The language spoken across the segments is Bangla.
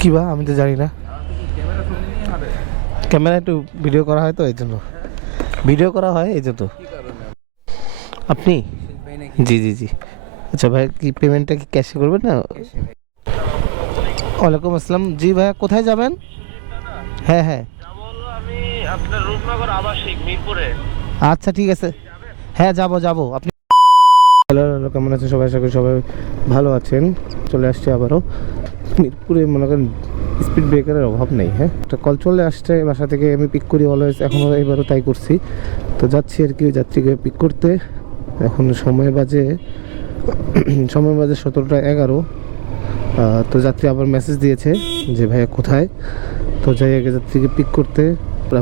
কি বা আমি তো জানি না, ক্যামেরা একটু ভিডিও করা হয় তো এই জন্য, ভিডিও করা হয় এই জন্য। আপনি? জি জি জি। আচ্ছা ভাই, কি পেমেন্টটা কি ক্যাশে করবেন না? ওয়ালাইকুম আসসালাম। জি ভাইয়া, কোথায় যাবেন? হ্যাঁ হ্যাঁ, আমি আপনার রূপনগর আবাসিক মিরপুরে। আচ্ছা ঠিক আছে, হ্যাঁ যাব যাব। আপনি হ্যালো হ্যালো, কেমন আছেন সবাই? আশা করি সবাই ভালো আছেন। চলে আসছে আবারও মিরপুরে, মনে করেন স্পিড ব্রেকারের অভাব নেই। হ্যাঁ, একটা কল চলে আসছে বাসা থেকে, আমি পিক করি অলওয়েজ, এখনও এবারও তাই করছি। তো যাচ্ছি আর কি যাত্রীকে পিক করতে। এখন সময় বাজে 17টা 11। তো যাত্রী আবার মেসেজ দিয়েছে যে ভাইয়া কোথায়। তো যাই আগে যাত্রীকে পিক করতে,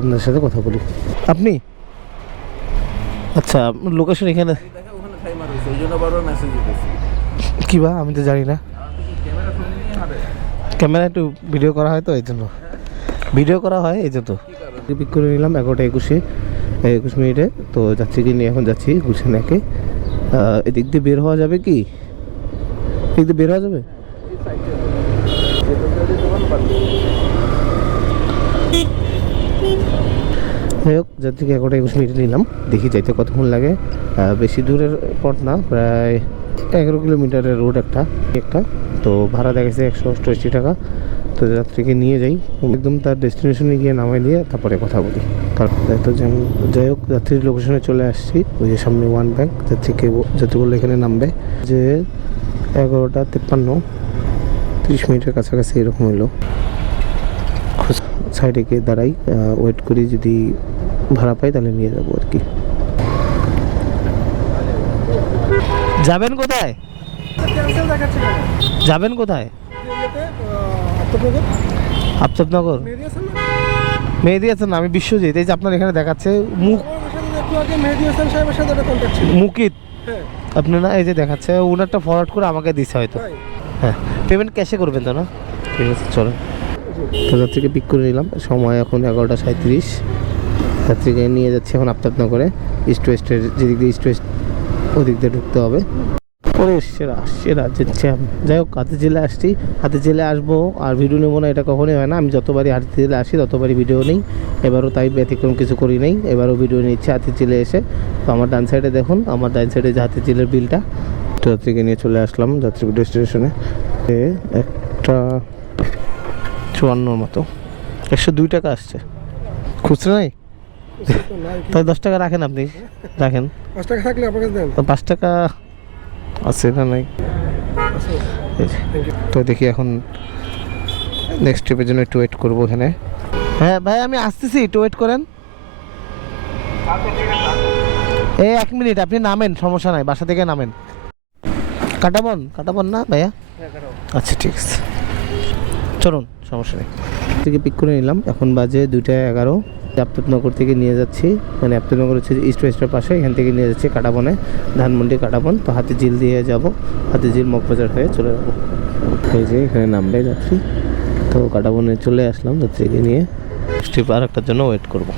আপনার সাথে কথা বলি। আপনি? আচ্ছা, লোকেশন এখানে। কি বা আমি তো জানি না, ক্যামেরা একটু ভিডিও করা হয় তো এই জন্য, ভিডিও করা হয় এই জন্য। পিক করে নিলাম 11টা 21 মিনিটে। তো যাত্রীকে নিয়ে এখন যাচ্ছি গুলশানাকে। এদিক দিয়ে বের হওয়া যাবে কি? এদিক দিয়ে বের হওয়া যাবে? যাই হোক, যাত্রীকে 11টা 21 মিনিটে নিলাম। দেখি যাইতে কতক্ষণ লাগে। বেশি দূরের পথ না, প্রায় 11 কিলোমিটারের রোড একটা। তো ভাড়া দেখেছে 188 টাকা। তো যাত্রীকে নিয়ে যাই, একদম তার ডেস্টিনেশনে গিয়ে নামাই দিয়ে তারপরে কথা বলি। তো যাই হোক, যাত্রীর লোকেশনে চলে আসছি। ওই যে সামনে ওয়ান ব্যাংক। যাত্রী বললো এখানে নামবে যে 11টা 53, 30 মিনিটের কাছাকাছি এরকম হলো। সাইডে গিয়ে দাঁড়াই, ওয়েট করি, যদি ভাড়া পাই তাহলে নিয়ে যাবো আর কি। যাবেন কোথায়? যাবেন কোথায়? আফতাবনগর। মেহেদি হাসান, আমি বিশ্বজিৎ। এই যে আপনার এখানে দেখাচ্ছে মুকিত, আপনি না? এই যে দেখাচ্ছে, ওনারটা ফরওয়ার্ড করে আমাকে দিছে হয়তো। হ্যাঁ, পেমেন্ট ক্যাশে করবেন তো না? ঠিক আছে, চলো। তো যাত্রীকে পিক করে নিলাম, সময় এখন 11টা 37। যাত্রীকে নিয়ে যাচ্ছি এখন আফতাবনগরে। ইস্ট ওয়েস্টের যেদিক দিয়ে ইস্ট ওয়েস্ট, ওদিক দিয়ে ঢুকতে হবে। পরে সেরা সেরা যেচ্ছে। যাই হোক, হাতির ঝিলে আসছি, হাতির ঝিলে আসবো আর ভিডিও নেবো না এটা কখনোই হয় না। আমি যতবারই হাতির ঝিলে আসি ততবারই ভিডিও নেই, এবারও তাই ব্যতিক্রম কিছু করি নেই, এবারও ভিডিও নিচ্ছে হাতির ঝিলে এসে। তো আমার ডান সাইডে দেখুন, আমার ডান সাইডে যে হাতির ঝিলের বিলটা। তো যাত্রীকে নিয়ে চলে আসলাম যাত্রী ডেস্টিনেশনে। 1:54 মতো, 102 টাকা আসছে। খুচরা নাই? তাই 10 টাকা রাখেন, আপনি রাখেন। 5 টাকা থাকলে আপনাকে দেন। 5 টাকা আছে না নাই? তো দেখি এখন নেক্সট ট্রিপের জন্য একটু ওয়েট করবো এখানে। হ্যাঁ ভাই, আমি আসতেছি, একটু ওয়েট করেন। এই 1 মিনিট, আপনি নামেন, সমস্যা নাই, বাসা থেকে নামেন। কাটাবন না ভাইয়া? আচ্ছা ঠিক আছে, চলুন, সমস্যা নেই। থেকে পিক করে নিলাম, এখন বাজে 2টা 11। আফতাবনগর থেকে নিয়ে যাচ্ছি, মানে আফতাবনগর হচ্ছে ইস্ট ওয়েস্টের পাশে, এখান থেকে নিয়ে যাচ্ছি কাটাবনে, ধানমন্ডি কাটাবন। তো হাতির ঝিল দিয়ে যাব, হাতির ঝিল মগবাজার হয়ে চলে যাবো। এই যে এখানে নামবে যাত্রী। তো কাটাবনে চলে আসলাম যাত্রীকে নিয়ে, ট্রিপ আর একটার জন্য ওয়েট করবো।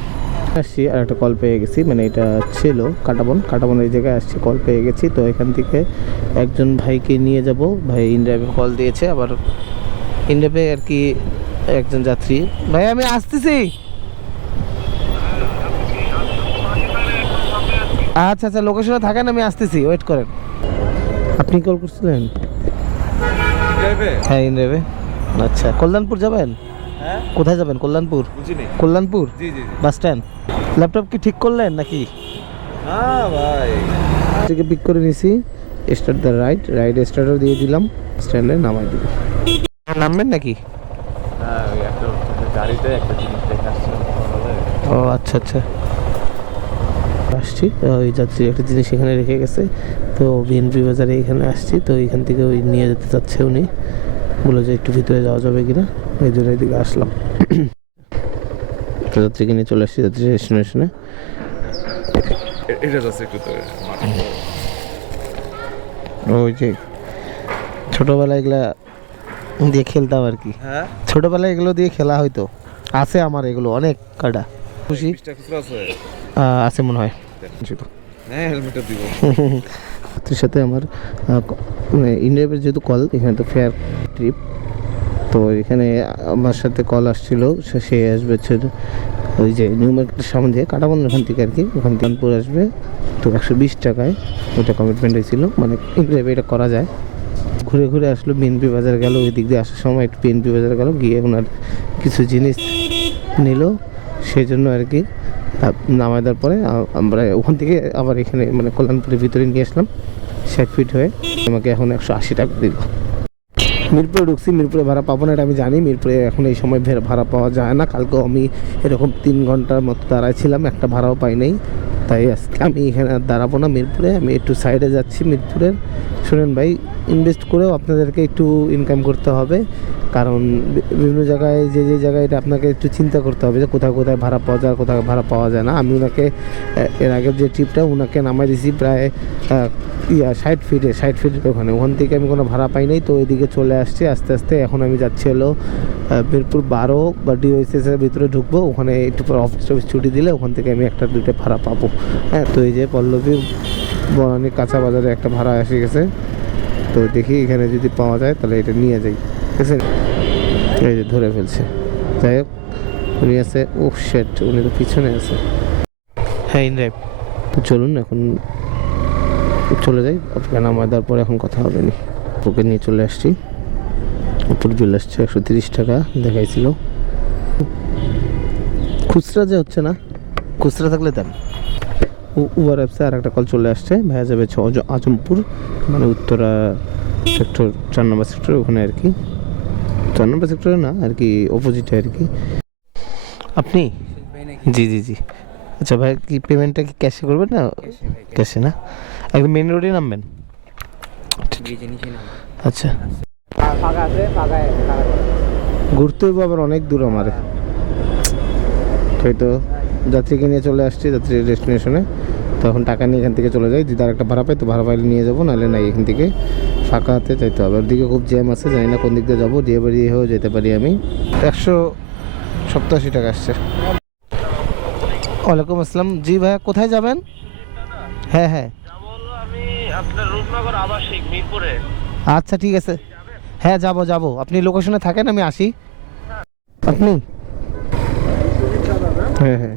আসছি, আর একটা কল পেয়ে গেছি, মানে এটা ছিল কাটাবন এই জায়গায় আসছি, কল পেয়ে গেছি। তো এখান থেকে একজন ভাইকে নিয়ে যাব, ভাই ইনড্রাইভে কল দিয়েছে, আবার ইনড্রাইভে আর কি একজন যাত্রী। ভাই আমি আসতেছি। আচ্ছা আচ্ছা, লোকেশনে থাকেন, আমি আসতেছি, ওয়েট করেন। আপনি কল করছিলেন? হ্যাঁ, ইনড্রাইভে। আচ্ছা, কল্যাণপুর যাবেন? কোথায় যাবেন? Kalyanpur bus stand. ল্যাপটপ কি ঠিক করলেন নাকি? হ্যাঁ ভাই, থেকে পিক করে নিছি, স্টার্ট দ্য রাইড স্টার্টও দিয়ে দিলাম, স্ট্যান্ডে নামাই দিব। নামবেন নাকি? হ্যাঁ, ওই একটা গাড়িতে একটা জিনিস দেখে আসছিলাম। ও আচ্ছা আচ্ছা, আসছি। ওই যাত্রী একটা জিনিস এখানে রেখে গেছে, তো বিএনপি বাজারে এখানে আসছি। তো এখান থেকে ওই নিয়ে যেতে চাচ্ছে উনি, বলে যে একটু ভিতরে যাওয়া যাবে কিনা, এই জন্য এদিকে আসলাম। তো যাত্রীকে নিয়ে চলে আসছি যাত্রী ডেস্টিনেশনে। এটা যাচ্ছে একটু তো ওই যে ছোটবেলায় এগুলা দিয়ে খেলতাম আর কি। হ্যাঁ, ছোটবেলায় এগুলো দিয়ে খেলা হয়তো, আছে আমার এগুলো অনেক কাটা। খুশি খুচরা আছে। আছে মনে হয়। হ্যাঁ, হেলমেটটা দিব। ছাত্রীর সাথে আমার মানে ইন্ডিয়ার যেহেতু কল, এখানে তো ফেয়ার ট্রিপ, তো এখানে আমার সাথে কল আসছিল, সে আসবে হচ্ছে ওই যে নিউ মার্কেটের সামনে দিয়ে কাটাবন ওখান থেকে আর কি, ওখান থেকে কানপুর আসবে। তো 120 টাকায় ওইটা কমিটমেন্ট হয়েছিল, মানে ইন্ডিয়াতে এটা করা যায়। ঘুরে ঘুরে আসলো, বিএনপি বাজার গেল, ওই দিক দিয়ে আসার সময় একটু বিএনপি বাজার গেল, গিয়ে ওনার কিছু জিনিস নিল, সেই জন্য আর কি নামায় দেওয়ার পরে আমরা ওখান থেকে আবার এখানে মানে কল্যাণপুরের ভিতরে নিয়ে আসলাম 60 ফিট হয়ে। আমাকে এখন 180 টাকা দিল। মিরপুরে ঢুকছি, মিরপুরে ভাড়া পাবো না এটা আমি জানি, মিরপুরে এখন এই সময় ভাড়া পাওয়া যায় না। কালকেও আমি এরকম 3 ঘন্টার মতো দাঁড়াইছিলাম, একটা ভাড়াও পাই নাই। তাই আজকে আমি এখানে আর দাঁড়াবো না মিরপুরে, আমি একটু সাইডে যাচ্ছি মিরপুরের। শুনেন ভাই, ইনভেস্ট করেও আপনাদেরকে একটু ইনকাম করতে হবে, কারণ বিভিন্ন জায়গায় যে জায়গায় এটা আপনাকে একটু চিন্তা করতে হবে যে কোথায় কোথায় ভাড়া পাওয়া যায়, কোথায় ভাড়া পাওয়া যায় না। আমি ওনাকে এর আগের যে ট্রিপটা ওনাকে নামাই দিয়েছি প্রায় 60 ফিটের ওখান থেকে আমি কোনো ভাড়া পাই নাই। তো ওইদিকে চলে আসছি আস্তে আস্তে। এখন আমি যাচ্ছি হলো মিরপুর 12 বা ডিওএসএসের ভিতরে ঢুকবো, ওখানে একটু পর অফিস ছুটি দিলে ওখান থেকে আমি 1-2টা ভাড়া পাবো। হ্যাঁ, তো এই যে পল্লবী বনানী কাঁচা বাজারে একটা ভাড়া এসে গেছে, তো দেখি এখানে যদি পাওয়া যায় তাহলে এটা নিয়ে যাই, ঠিক আছে। এই যে ধরে ফেলছে, যাই হোক উনি আছে, ও শেট, উনি তো পিছনে আছে। হ্যাঁ ইনড্রাইভ, তো চলুন এখন চলে যাই। আপনাকে নামায় দেওয়ার পরে এখন কথা হবে নি। ওকে নিয়ে চলে আসছি, উপর বিল আসছে 130 টাকা দেখাইছিল। খুচরা যে হচ্ছে না, খুচরা থাকলে দেন। উবার অ্যাপসে আর একটা কল চলে আসছে, ভাইয়া যাবে আজমপুর, মানে উত্তরা সেক্টর 4 নম্বর সেক্টর, ওখানে আর কি 4 নম্বর সেক্টরে না আর কি, অপোজিটে আর কি। আপনি? জি জি জি। আচ্ছা ভাই, কি পেমেন্টটা কি ক্যাশে করবেন না? ক্যাশে না, একদম মেন রোডে নামবেন? আচ্ছা, ঘুরতে হইব আবার অনেক দূর আমার। তো যাত্রীকে নিয়ে চলে আসছি যাত্রীর ডেস্টিনেশনে, তখন টাকা নিয়ে এখান থেকে চলে যাই। যদি আর একটা ভাড়া পাই তো ভাড়া পাইলে নিয়ে যাবো, নাহলে নাই, এখান থেকে ফাঁকা হাতে যাইতে হবে। ওদিকে খুব জ্যাম আছে, জানি না কোন দিক দিয়ে যাবো, দিয়ে বাড়ি হয়েও যেতে পারি আমি। 187 টাকা আসছে। ওয়ালাইকুম আসসালাম। জি ভাইয়া, কোথায় যাবেন? হ্যাঁ হ্যাঁ, আমি আপনার রূপনগর আবাসিক মিরপুরে। আচ্ছা ঠিক আছে, হ্যাঁ যাবো। আপনি লোকেশনে থাকেন, আমি আসি। আপনি? হ্যাঁ হ্যাঁ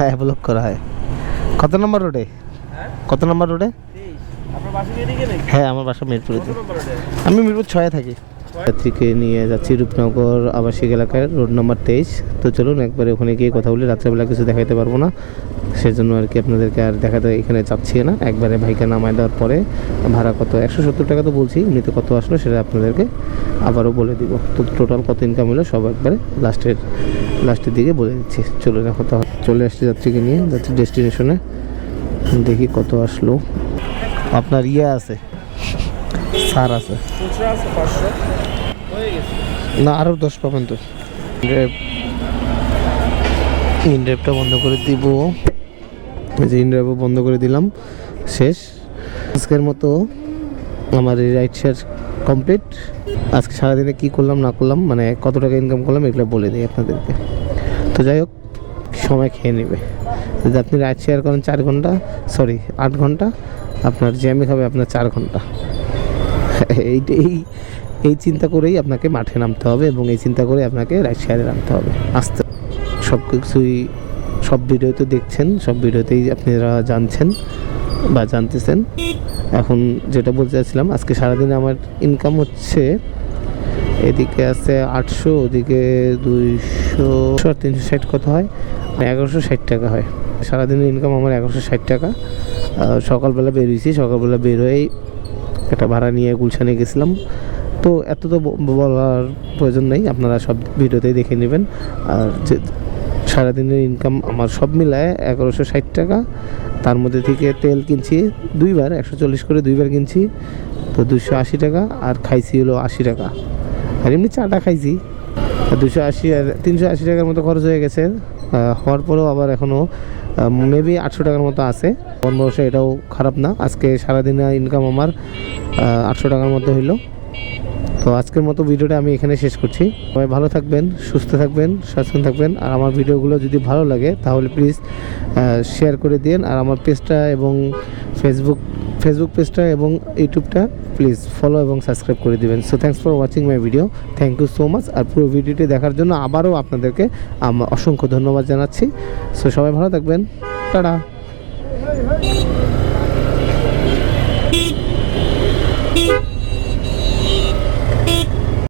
হ্যাঁ, ব্লক করা হয়। কত নম্বর রোডে? কত নম্বর রোডে? আপনার বাসা এদিকে নাকি? হ্যাঁ, আমার বাসা মিরপুরে। আমি মিরপুর 6-এ থাকি। যাত্রীকে নিয়ে যাচ্ছি রূপনগর আবাসিক এলাকার রোড নম্বর 23। তো চলুন একবারে ওখানে গিয়ে কথা বলি। রাত্রেবেলা কিছু দেখাইতে পারবো না, সেজন্য আর কি আপনাদেরকে আর দেখাতে এখানে চাচ্ছি না। একবারে ভাইকে নামায় দেওয়ার পরে ভাড়া কত 170 টাকা তো বলছি, এমনিতে কত আসলো সেটা আপনাদেরকে আবারও বলে দিব। তো টোটাল কত ইনকাম হলো সব একবারে লাস্টের দিকে বলে দিচ্ছি। চলুন এখন তো চলে আসছি যাত্রীকে নিয়ে, যাত্রীর ডেস্টিনেশনে। দেখি কত আসলো। আপনার ইয়ে আছে, সার আছে না, আরও 10 পাবেন তো। ইনড্রাইভটা বন্ধ করে দিব, যে ইনড্রাইভও বন্ধ করে দিলাম, শেষ। আজকের মতো আমার এই রাইড শেয়ার কমপ্লিট। আজকে সারাদিনে কী করলাম না করলাম, মানে কত টাকা ইনকাম করলাম, এগুলো বলে দিই আপনাদেরকে। তো যাই হোক, সময় খেয়ে নেবে। যদি আপনি রাইড শেয়ার করেন 8 ঘন্টা, আপনার জ্যামে খাবে আপনার 4 ঘন্টা। এই চিন্তা করেই আপনাকে মাঠে নামতে হবে, এবং এই চিন্তা করে আপনাকে রাইড শেয়ারে নামতে হবে। আস্তে সব কিছুই সব ভিডিওতে দেখছেন, সব ভিডিওতেই আপনারা জানছেন বা জানতেছেন। এখন যেটা বলতে চাচ্ছিলাম, আজকে সারাদিনে আমার ইনকাম হচ্ছে, এদিকে আছে 800, ওদিকে 200, 360 কত হয়, 1160 টাকা হয়। সারাদিনের ইনকাম আমার 1160 টাকা। সকালবেলা বেরিয়েছি, সকালবেলা বের হয়েই একটা ভাড়া নিয়ে গুলশানে গেছিলাম। তো এত তো বলার প্রয়োজন নেই, আপনারা সব ভিডিওতেই দেখে নেবেন। আর যে সারাদিনের ইনকাম আমার সব মিলায় 1160 টাকা। তার মধ্যে থেকে তেল কিনছি 2বার, 140 করে 2বার কিনছি, তো 280 টাকা। আর খাইছি হলো 80 টাকা, আর এমনি চাটা খাইছি। 280 আর 380 টাকার মতো খরচ হয়ে গেছে। হওয়ার পরেও আবার এখনও মেবি 800 টাকার মতো আছে। বন্ধবসে এটাও খারাপ না। আজকে সারাদিনে ইনকাম আমার 800 টাকার মতো হইলো। তো তো আজকের মতো ভিডিওটা আমি এখানে শেষ করছি। সবাই ভালো থাকবেন, সুস্থ থাকবেন, সচেতন থাকবেন। আর আমার ভিডিওগুলো যদি ভালো লাগে তাহলে প্লিজ শেয়ার করে দিন। আর আমার পেজটা এবং ফেসবুক পেজটা এবং ইউটিউবটা প্লিজ ফলো এবং সাবস্ক্রাইব করে দিবেন। So thanks for watching my video, thank you so much. আর পুরো ভিডিওটি দেখার জন্য আবারও আপনাদেরকে অসংখ্য ধন্যবাদ জানাচ্ছি। সো সবাই ভালো থাকবেন, টাটা।